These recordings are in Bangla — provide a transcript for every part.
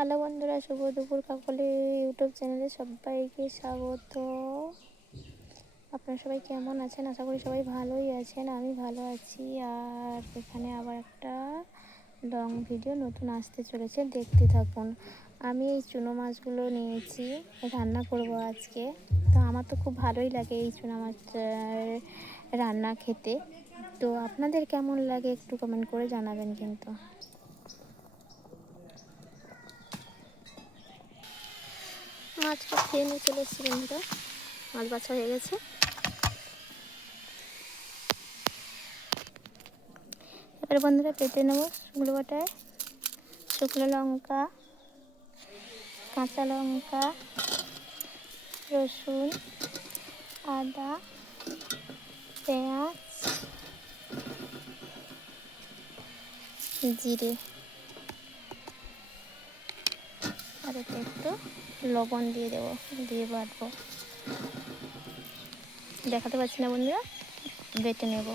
হ্যালো বন্ধুরা, শুভ দুপুর কাকলি ইউটিউব চ্যানেলে সবাইকে স্বাগত। আপনারা সবাই কেমন আছেন? আশা করি সবাই ভালোই আছেন। আমি ভালো আছি। আর এখানে আবার একটা লং ভিডিও নতুন আসতে চলেছে, দেখতে থাকুন। আমি এই চুনো মাছগুলো নিয়েছি, রান্না করব আজকে। তো আমার তো খুব ভালোই লাগে এই চুনো মাছ রান্না খেতে। তো আপনাদের কেমন লাগে একটু কমেন্ট করে জানাবেন কিন্তু। মাছটা খেয়ে নিয়ে চলে এসেছি বন্ধুরা, মাছ বাছা হয়ে গেছে। এবারে বন্ধুরা পেটে নেবো শুকনো বাটায় শুকনো লঙ্কা, কাঁচা লঙ্কা, রসুন, আদা, পেঁয়াজ, জিরে আর এতে একটু লবণ দিয়ে দেবো, দিয়ে বাটবো। দেখাতে পাচ্ছি না বন্ধুরা, বেটে নেব।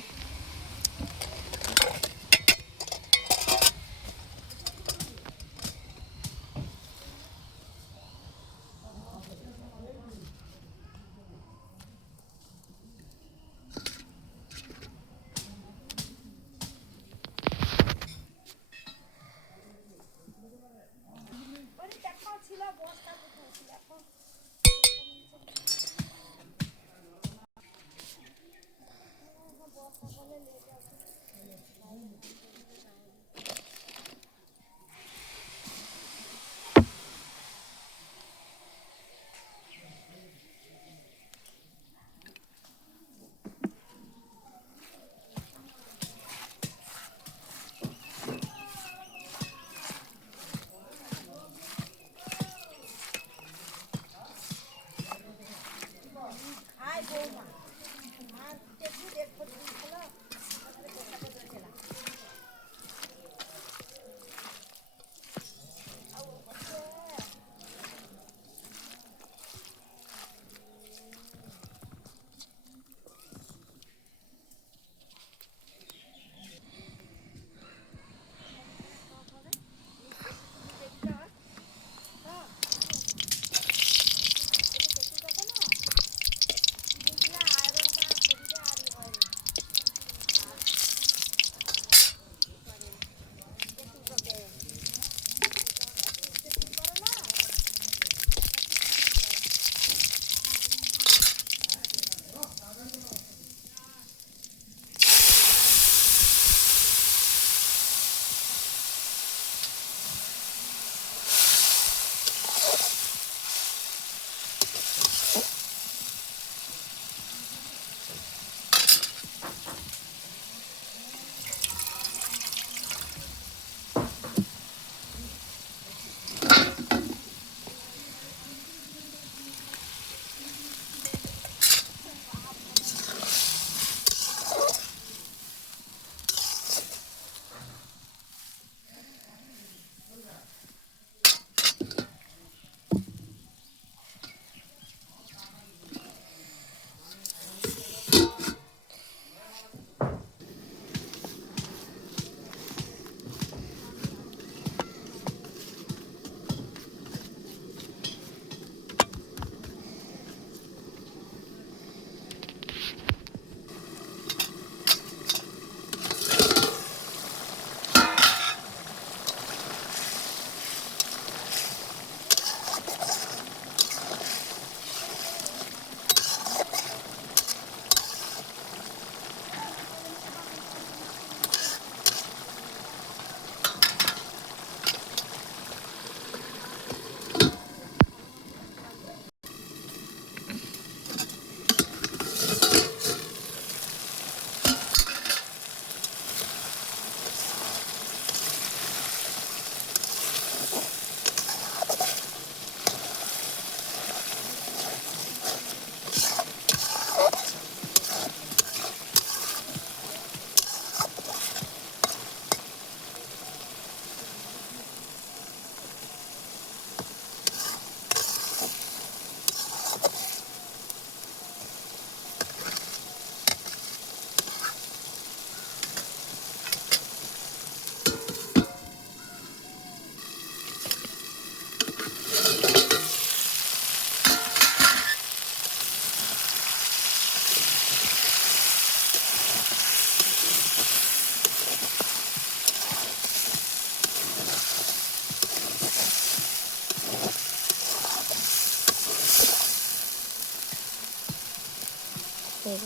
হয়ে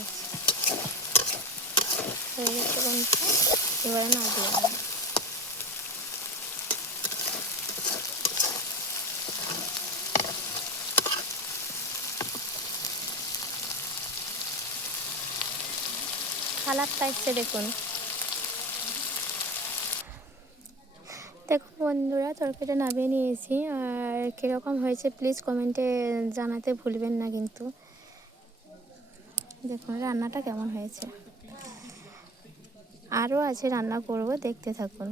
গেছে বন্ধুরা, এবারে না দিয়ে দেবো। কালারটা এসছে দেখুন। দেখুন বন্ধুরা, তরকারিটা নামিয়ে নিয়েছি, আর কীরকম হয়েছে প্লিজ কমেন্টে জানাতে ভুলবেন না কিন্তু। দেখুন রান্নাটা কেমন হয়েছে। আরও আছে, রান্না করব, দেখতে থাকুন।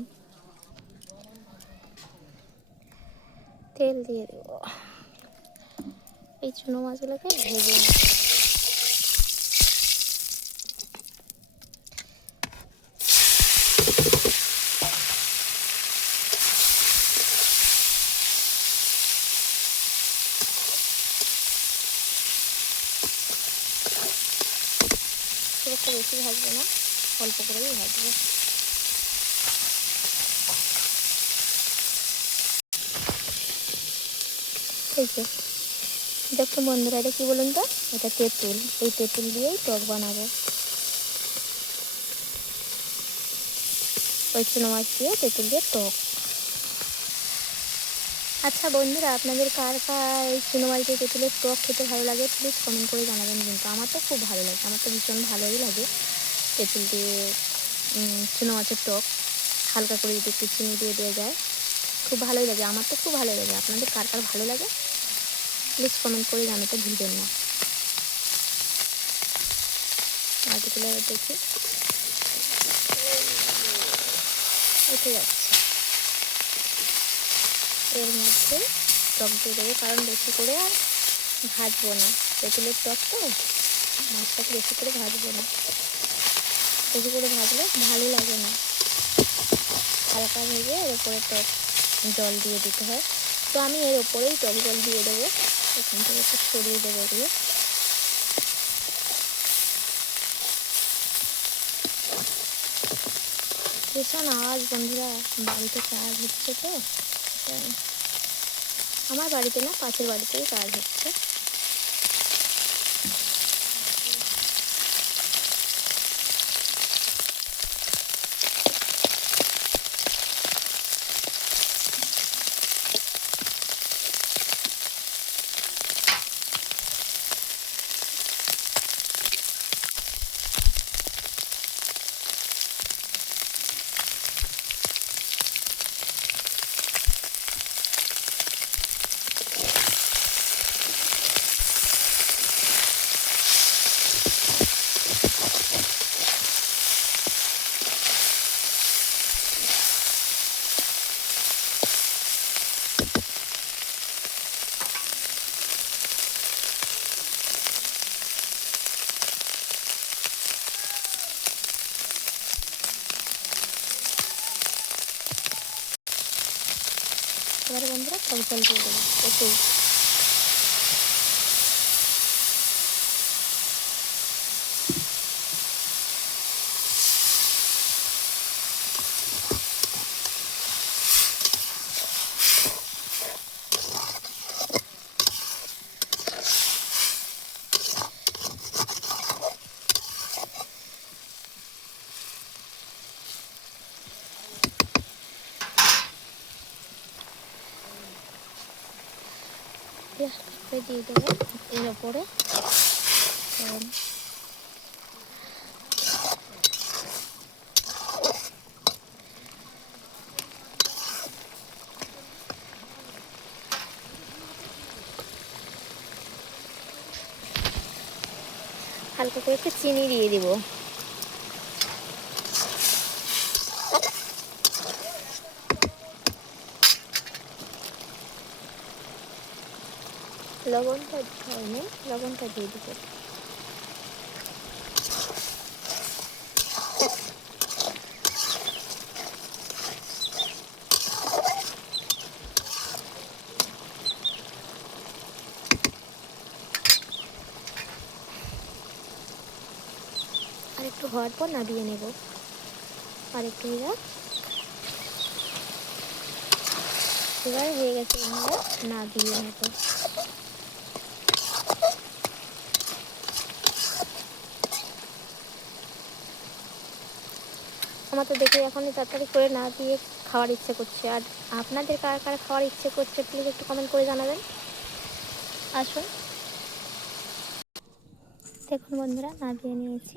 তেল দিয়ে দেব। এই চুনো মাছগুলোকে ভেজে নিতে হবে। খুব একটা বেশি ভাজবো না, অল্প করেই ভাজবো। এই যে দেখুন বন্ধুরা, এটা কী বলুন তো, এটা তেঁতুল। এই তেঁতুল দিয়েই টক বানাবো। ওই চুনো মাছ দিয়ে তেঁতুল দিয়ে টক। আচ্ছা বন্ধুরা, আপনাদের কার কার এই চুনো মাছ দিয়ে তেঁতুলের টক খেতে ভালো লাগে প্লিজ কমেন্ট করে জানাবেন কিন্তু। আমার তো খুব ভালো লাগে, আমার তো ভীষণ ভালোই লাগে তেঁতুল দিয়ে চুনো মাছের টক। হালকা করে যদি একটু চিনি দিয়ে দেওয়া যায়, খুব ভালোই লাগে। আমার তো খুব ভালোই লাগে। আপনাদের কার কার ভালো লাগে প্লিজ কমেন্ট করে জানাতে ভুলবেন না। মাছগুলো দেখি উঠে যাচ্ছে। এর মধ্যে টক দিয়ে দেবো, কারণ বেশি করে আর ভাজবো না। তেঁতুলের টক তো, মাছটাকে বেশি করে ভাজবো না। বেশি করে ভাজলে ভালো লাগে না। হালকা ভেজে এর উপরে টক জল দিয়ে দিতে হয়। তো আমি এর ওপরেই টক জল দিয়ে দেবো। এখান থেকে একটু সরিয়ে দেবো এগুলো। ভীষণ আওয়াজ বন্ধুরা, বাড়িতে কাজ হচ্ছে তো। আমার বাড়িতে না, পাশের বাড়িতেই কাজ হচ্ছে। এবারে বন্ধুরা টক জল দিয়ে দেবো একটু। দিয়ে দেবো এর ওপরে। হালকা করে একটু চিনি দিয়ে দিব। লবণটা হয়নি, লবণটা দিয়ে দিব। আর একটু হওয়ার পর নামিয়ে নেব। আর একটু এবার হয়ে গেছে, না দিয়ে নেব। আমার তো দেখে এখনই তাড়াতাড়ি করে না দিয়ে খাওয়ার ইচ্ছে করছে। আর আপনাদের কার কার খাওয়ার ইচ্ছে করছে প্লিজ একটু কমেন্ট করে জানাবেন। আসুন, দেখুন বন্ধুরা নামিয়ে নিয়েছি।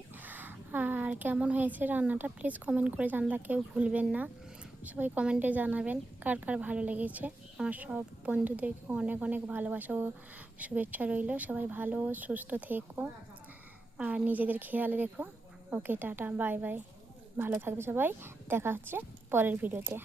আর কেমন হয়েছে রান্নাটা প্লিজ কমেন্ট করে জানলা কেউ ভুলবেন না। সবাই কমেন্টে জানাবেন কার কার ভালো লেগেছে। আমার সব বন্ধুদেরকে অনেক অনেক ভালোবাসা ও শুভেচ্ছা রইল। সবাই ভালো সুস্থ থেকো আর নিজেদের খেয়াল রেখো। ওকে, টাটা, বাই বাই। ভালো থাকবে সবাই, দেখা হচ্ছে পরের ভিডিওতে।